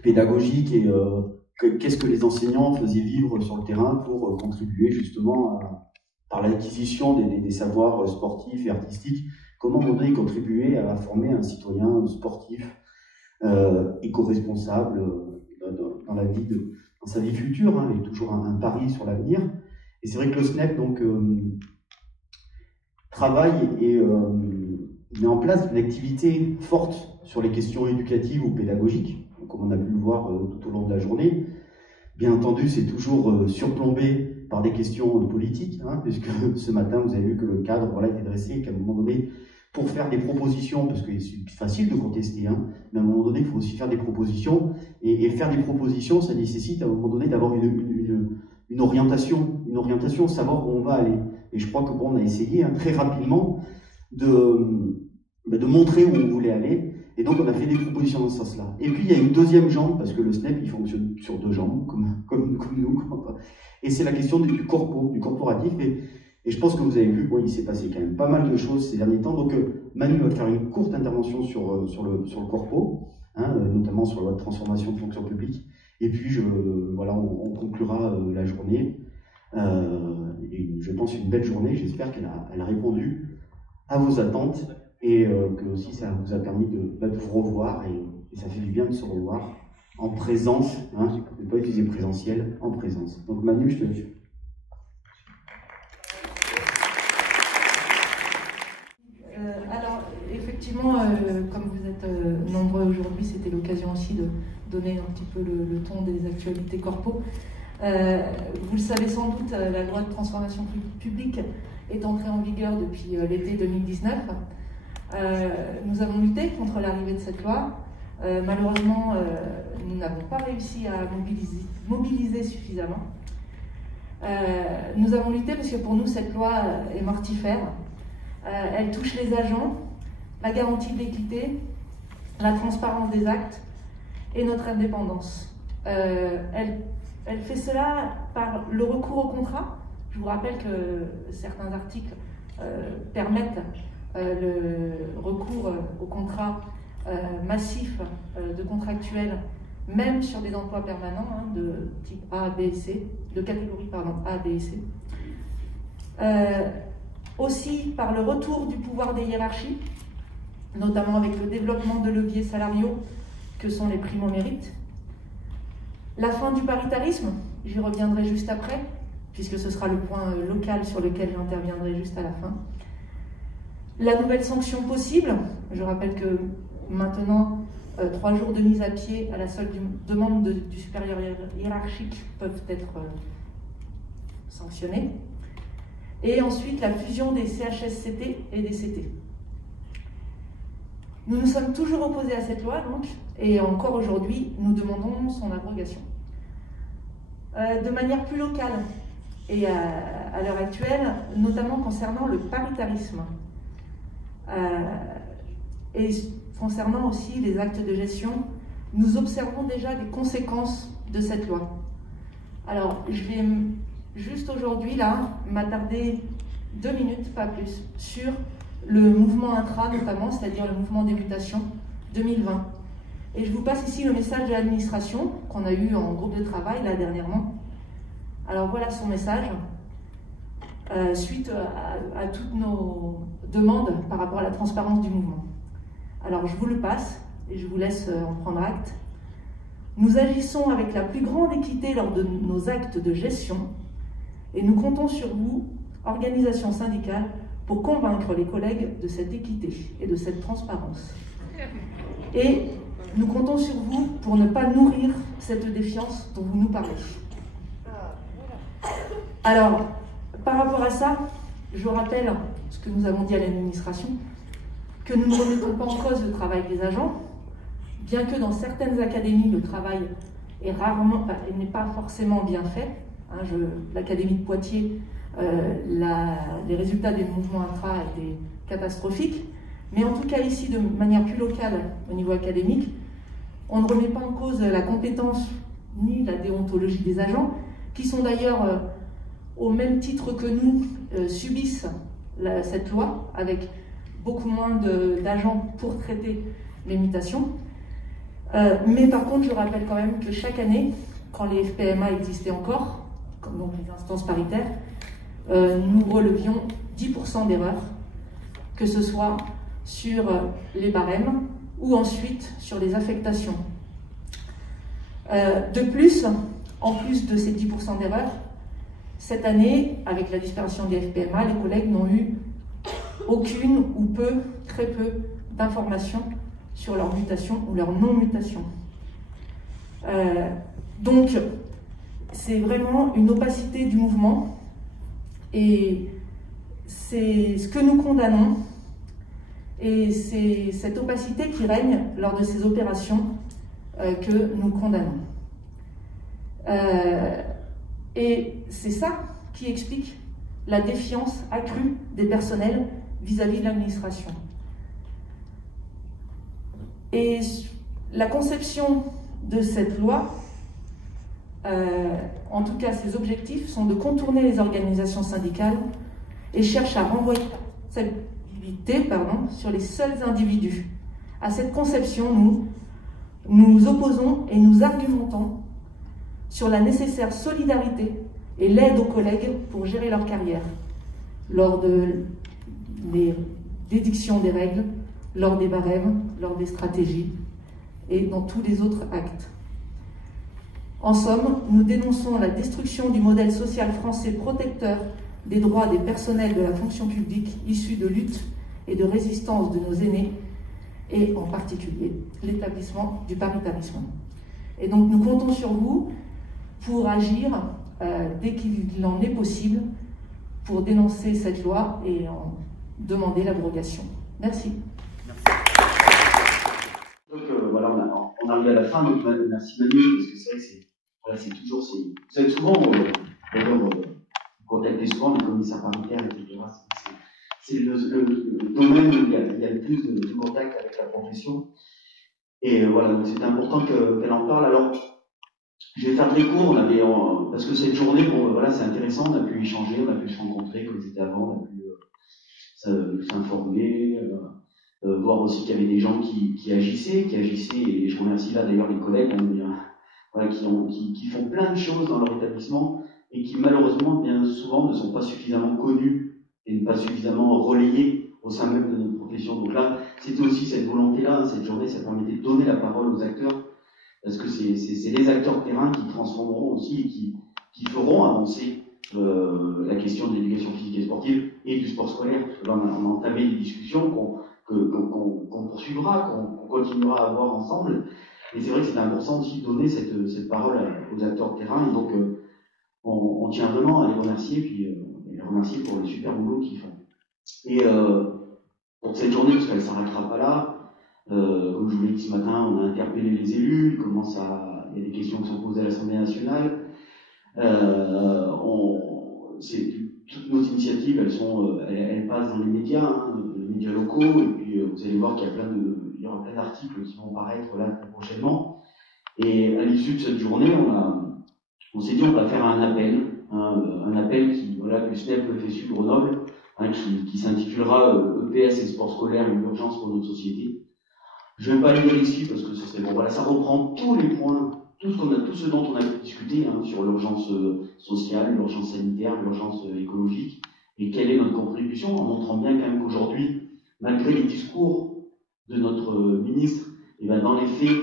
Pédagogique et qu'est-ce que les enseignants faisaient vivre sur le terrain pour contribuer justement par l'acquisition des savoirs sportifs et artistiques, comment on doit contribuer à former un citoyen sportif, éco-responsable dans la vie dans sa vie future, hein, avec toujours un pari sur l'avenir. Et c'est vrai que le SNEP donc travaille et met en place une activité forte sur les questions éducatives ou pédagogiques, comme on a pu le voir tout au long de la journée. Bien entendu, c'est toujours surplombé par des questions politiques, hein, puisque ce matin, vous avez vu que le cadre était dressé et qu'à un moment donné, pour faire des propositions, parce que c'est facile de contester, hein, mais à un moment donné, il faut aussi faire des propositions, et faire des propositions, ça nécessite à un moment donné d'avoir une orientation, savoir où on va aller. Et je crois que bon, on a essayé très rapidement de montrer où on voulait aller. Et donc, on a fait des propositions dans ce sens-là. Et puis, il y a une deuxième jambe, parce que le SNEP, il fonctionne sur deux jambes, comme nous. Et c'est la question du corporatif. Et je pense que vous avez vu, il s'est passé quand même pas mal de choses ces derniers temps. Donc, Manu va faire une courte intervention sur le corpo, hein, notamment sur la loi de transformation de fonction publique. Et puis, on conclura la journée. Et je pense une belle journée. J'espère qu'elle a répondu à vos attentes. Et que aussi ça vous a permis de vous revoir, et ça fait du bien de se revoir en présence, hein, de ne pas utiliser présentiel, en présence. Donc Manu, je te laisse. Alors effectivement, comme vous êtes nombreux aujourd'hui, c'était l'occasion aussi de donner un petit peu le ton des actualités corpo. Vous le savez sans doute, la loi de transformation publique est entrée en vigueur depuis l'été 2019. Nous avons lutté contre l'arrivée de cette loi. Malheureusement, nous n'avons pas réussi à mobiliser suffisamment. Nous avons lutté parce que pour nous, cette loi est mortifère. Elle touche les agents, la garantie de l'équité, la transparence des actes et notre indépendance. Elle fait cela par le recours au contrat. Je vous rappelle que certains articles permettent le recours au contrat massif de contractuels, même sur des emplois permanents, hein, de type A, B et C, de catégorie A, B et C. Aussi par le retour du pouvoir des hiérarchies, notamment avec le développement de leviers salariaux que sont les primo-mérites. La fin du paritarisme, j'y reviendrai juste après, puisque ce sera le point local sur lequel j'interviendrai juste à la fin. La nouvelle sanction possible, je rappelle que maintenant, 3 jours de mise à pied à la seule demande du supérieur hiérarchique peuvent être sanctionnés. Et ensuite, la fusion des CHSCT et des CT. Nous nous sommes toujours opposés à cette loi, donc, et encore aujourd'hui, nous demandons son abrogation. De manière plus locale, et à l'heure actuelle, notamment concernant le paritarisme, et concernant aussi les actes de gestion, nous observons déjà des conséquences de cette loi. Alors, je vais juste aujourd'hui, là, m'attarder 2 minutes, pas plus, sur le mouvement intra, notamment, c'est-à-dire le mouvement des mutations 2020. Et je vous passe ici le message de l'administration qu'on a eu en groupe de travail, là, dernièrement. Alors, voilà son message. Suite à toutes nos demandes par rapport à la transparence du mouvement. Alors je vous le passe et je vous laisse en prendre acte. Nous agissons avec la plus grande équité lors de nos actes de gestion et nous comptons sur vous, organisation syndicale, pour convaincre les collègues de cette équité et de cette transparence. Et nous comptons sur vous pour ne pas nourrir cette défiance dont vous nous parlez. Alors, par rapport à ça, je rappelle ce que nous avons dit à l'administration, que nous ne remettons pas en cause le travail des agents, bien que dans certaines académies, le travail est n'est pas forcément bien fait. Hein, L'académie de Poitiers, les résultats des mouvements intra étaient catastrophiques, Mais en tout cas ici, de manière plus locale au niveau académique, on ne remet pas en cause la compétence ni la déontologie des agents, qui sont d'ailleurs au même titre que nous subissent cette loi, avec beaucoup moins d'agents pour traiter les mutations. Mais par contre, je rappelle quand même que chaque année, quand les FPMA existaient encore, comme donc les instances paritaires, nous relevions 10% d'erreurs, que ce soit sur les barèmes ou ensuite sur les affectations. De plus, en plus de ces 10% d'erreurs, cette année, avec la disparition des FPMA, les collègues n'ont eu aucune ou peu, très peu d'informations sur leur mutation ou leur non-mutation. Donc, c'est vraiment une opacité du mouvement et c'est ce que nous condamnons et c'est cette opacité qui règne lors de ces opérations que nous condamnons. Et c'est ça qui explique la défiance accrue des personnels vis-à-vis de l'administration. Et la conception de cette loi, en tout cas ses objectifs, sont de contourner les organisations syndicales et cherche à renvoyer la responsabilité sur les seuls individus. À cette conception, nous nous opposons et nous argumentons sur la nécessaire solidarité et l'aide aux collègues pour gérer leur carrière, lors des dédictions des règles, lors des barèmes, lors des stratégies et dans tous les autres actes. En somme, nous dénonçons la destruction du modèle social français protecteur des droits des personnels de la fonction publique issus de lutte et de résistance de nos aînés et en particulier l'établissement du paritarisme. Et donc nous comptons sur vous pour agir dès qu'il en est possible pour dénoncer cette loi et en demander l'abrogation. Merci. Donc voilà, on arrive à la fin, donc merci Manu, parce que c'est vrai que c'est toujours, vous êtes souvent, vous contactez souvent les commissaires paritaires, etc. C'est le domaine où il y a le plus de contact avec la profession. Et voilà, donc c'était important qu'elle en parle. Alors, je vais faire très court, parce que cette journée, voilà, c'est intéressant, on a pu échanger, on a pu se rencontrer comme c'était avant, on a pu s'informer, voir aussi qu'il y avait des gens qui agissaient, et je remercie là d'ailleurs les collègues voilà, qui font plein de choses dans leur établissement et qui malheureusement bien souvent ne sont pas suffisamment connus et ne pas suffisamment relayés au sein même de notre profession. Donc là, c'était aussi cette volonté-là, cette journée, ça permettait de donner la parole aux acteurs, parce que c'est les acteurs de terrain qui transformeront aussi et qui feront avancer la question de l'éducation physique et sportive et du sport scolaire. Parce que là, on a entamé des discussions qu'on poursuivra, qu'on continuera à avoir ensemble. Et c'est vrai que c'est important aussi de donner cette parole aux acteurs de terrain. Et donc, on tient vraiment à les remercier, puis les remercier pour le super boulot qu'ils font. Et pour cette journée, parce qu'elle ne s'arrêtera pas là, comme je vous l'ai dit ce matin, on a interpellé les élus, il y a des questions qui sont posées à l'Assemblée nationale. Toutes nos initiatives, elles passent dans les médias, les médias locaux, et puis vous allez voir qu'il y aura plein d'articles qui vont paraître là très prochainement. Et à l'issue de cette journée, on s'est dit on va faire un appel, que SNEP, le FSU Grenoble, qui s'intitulera EPS et sport scolaire, une urgence pour notre société. Je ne vais pas aller dans les chiffres parce que c'est bon. Voilà, ça reprend tous les points, tout ce dont on a discuté sur l'urgence sociale, l'urgence sanitaire, l'urgence écologique, et quelle est notre contribution, en montrant bien quand même qu'aujourd'hui, malgré les discours de notre ministre, et ben dans les faits,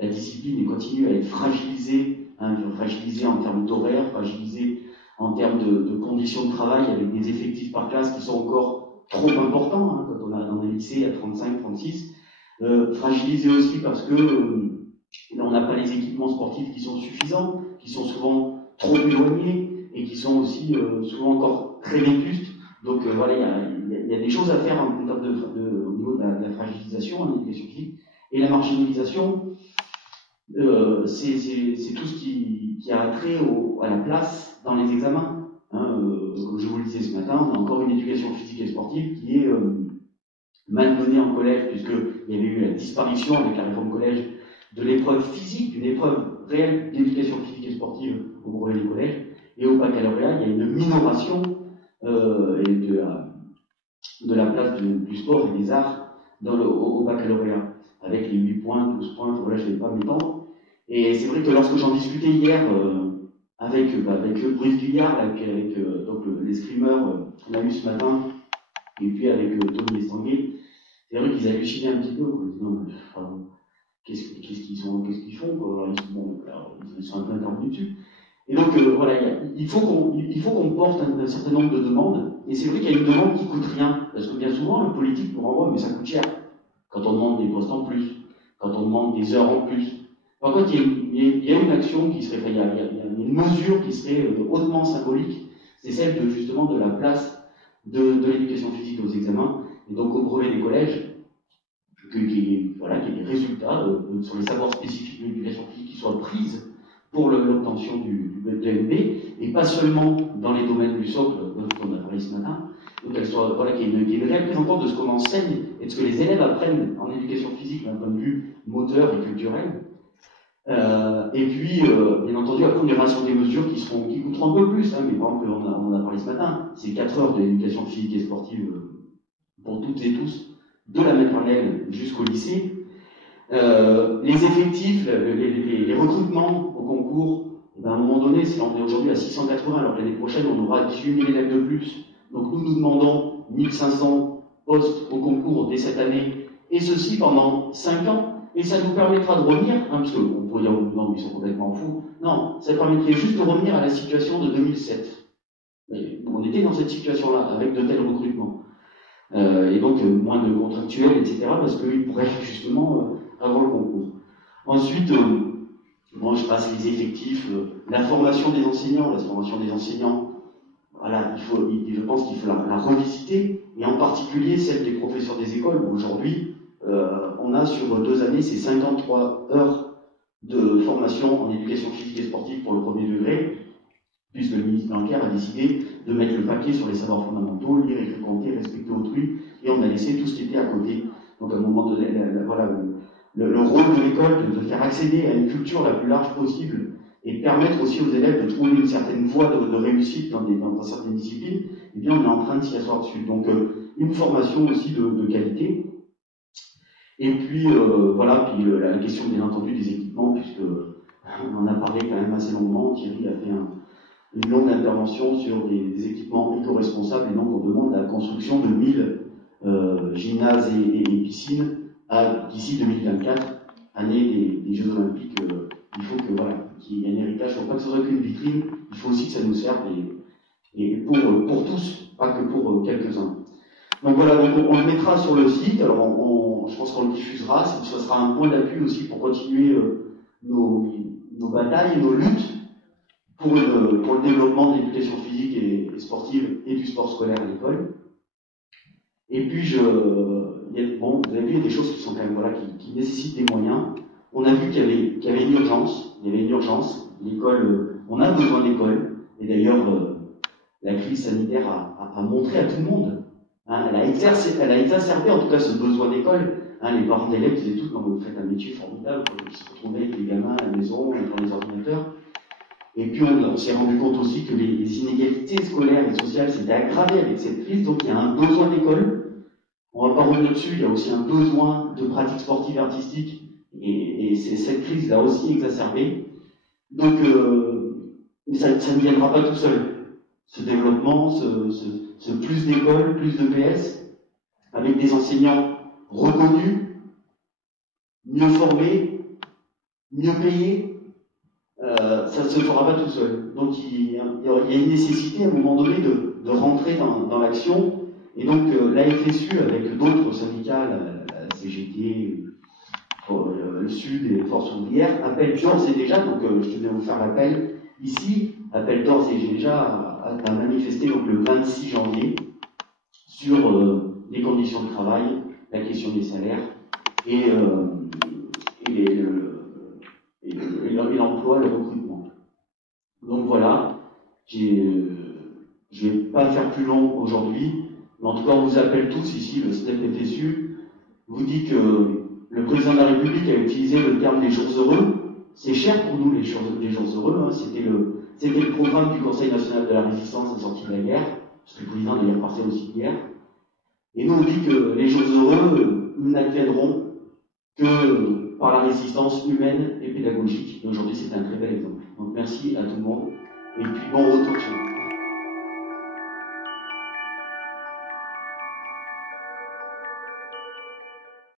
la discipline continue à être fragilisée en termes d'horaire, fragilisée en termes de conditions de travail, avec des effectifs par classe qui sont encore trop importants, quand on a dans les lycées à 35, 36. Fragilisé aussi parce que on n'a pas les équipements sportifs qui sont suffisants, qui sont souvent trop éloignés et qui sont aussi souvent encore très vétustes. Donc voilà, il y a des choses à faire en termes au niveau de la fragilisation en éducation physique. Et la marginalisation, c'est tout ce qui a trait à la place dans les examens. Comme je vous le disais ce matin, on a encore une éducation physique et sportive qui est malmenée en collège, puisqu'il y avait eu la disparition avec la réforme collège de l'épreuve physique, d'une épreuve réelle d'éducation physique et sportive au brevet des collèges, et au baccalauréat, il y a une minoration de la place du sport et des arts au baccalauréat, avec les 8 points, 12 points, voilà, je ne vais pas m'étendre. Et c'est vrai que lorsque j'en discutais hier avec Brice Guillard, avec donc, l'escrimeur qu'on a eu ce matin, et puis avec Tony Estanguet, c'est vrai qu'ils hallucinaient un petit peu. Non, mais, qu'est-ce qu'ils font quoi. Ils sont un peu intervenus dessus. Et donc voilà, il faut qu'on porte un certain nombre de demandes. Et c'est vrai qu'il y a une demande qui coûte rien, parce que bien souvent le politique nous renvoie, mais ça coûte cher. Quand on demande des postes en plus, quand on demande des heures en plus. Par contre, il y a une action qui serait, il y a une mesure qui serait hautement symbolique, c'est celle justement de la place de l'éducation physique aux examens, et donc au brevet des collèges, qu'il y ait des résultats sur les savoirs spécifiques de l'éducation physique qui soient prises pour l'obtention du BEP, et pas seulement dans les domaines du socle dont on a parlé ce matin, donc qu'il y ait une réelle prise en compte de ce qu'on enseigne et de ce que les élèves apprennent en éducation physique d'un point de vue moteur et culturel. Et puis, bien entendu, après on ira sur des mesures qui coûteront un peu plus, mais par exemple, on en a parlé ce matin, c'est 4 heures d'éducation physique et sportive pour toutes et tous, de la maternelle jusqu'au lycée. Les effectifs, les recrutements au concours, à un moment donné, on est aujourd'hui à 680, alors l'année prochaine on aura 18 000 élèves de plus. Donc nous demandons 1500 postes au concours dès cette année, et ceci pendant 5 ans. Et ça nous permettra de revenir, parce qu'on pourrait dire, non, ils sont complètement fous. Non, ça permettrait juste de revenir à la situation de 2007. On était dans cette situation-là, avec de tels recrutements. Et donc, moins de contractuels, etc., parce qu'ils pourraient justement avoir le concours. Ensuite, je passe les effectifs, la formation des enseignants. La formation des enseignants, voilà, je pense qu'il faut la revisiter, et en particulier celle des professeurs des écoles, où aujourd'hui, on a sur 2 années, c'est 53 heures de formation en éducation physique et sportive pour le premier degré, puisque le ministre Blanquer a décidé de mettre le paquet sur les savoirs fondamentaux, lire, écrire, compter, respecter autrui, et on a laissé tout ce qui était à côté. Donc à un moment donné, voilà, le rôle de l'école de faire accéder à une culture la plus large possible, et permettre aussi aux élèves de trouver une certaine voie de réussite dans certaines disciplines, eh bien on est en train de s'y asseoir dessus. Donc une formation aussi de qualité. Et puis, la question bien entendu des équipements, puisque on en a parlé quand même assez longuement. Thierry a fait une longue intervention sur des équipements éco-responsables, et donc on demande la construction de 1000 gymnases et piscines d'ici 2024, année des Jeux Olympiques. Il faut qu'il y ait un héritage, il ne faut pas que ce soit qu'une vitrine, il faut aussi que ça nous serve, et pour tous, pas que pour quelques-uns. Donc voilà, on le mettra sur le site, alors je pense qu'on le diffusera, ce sera un point d'appui aussi pour continuer nos batailles, nos luttes pour le développement de l'éducation physique et sportive et du sport scolaire à l'école. Et puis, vous avez vu des choses qui sont quand même, qui nécessitent des moyens. On a vu qu'il y avait une urgence, l'école, on a besoin d'école, et d'ailleurs, la crise sanitaire a montré à tout le monde. Elle a exacerbé en tout cas ce besoin d'école. Les parents d'élèves disaient tous, non, vous faites un métier formidable, ils se retrouvaient avec les gamins à la maison, dans les ordinateurs. Et puis on s'est rendu compte aussi que les inégalités scolaires et sociales s'étaient aggravées avec cette crise, donc il y a un besoin d'école. On ne va pas revenir dessus, il y a aussi un besoin de pratiques sportives et artistiques, et cette crise l'a aussi exacerbé. Donc, mais ça ne viendra pas tout seul. Ce développement, ce plus d'écoles, plus de PS, avec des enseignants reconnus, mieux formés, mieux payés, ça ne se fera pas tout seul. Donc il y a une nécessité à un moment donné de rentrer dans l'action, et donc la FSU avec d'autres syndicats, la CGT, le Sud et les Forces ouvrières, appellent d'ores et déjà, donc je tenais à vous faire l'appel ici, appellent d'ores et déjà à manifester donc, le 26 janvier sur les conditions de travail, la question des salaires et l'emploi, le recrutement. Donc voilà, je ne vais pas faire plus long aujourd'hui, Mais en tout cas, on vous appelle tous ici, le SNEP-FSU, vous dit que le président de la République a utilisé le terme des jours heureux. C'est cher pour nous, les jours heureux. Hein. C'était le programme du Conseil national de la résistance à la sortie de la guerre, parce que le président d'ailleurs partait aussi de guerre. Et nous, on dit que les jours heureux, ils n'adviendront que par la résistance humaine et pédagogique. Et aujourd'hui, c'est un très bel exemple. Donc merci à tout le monde. Et puis bon retour chez vous.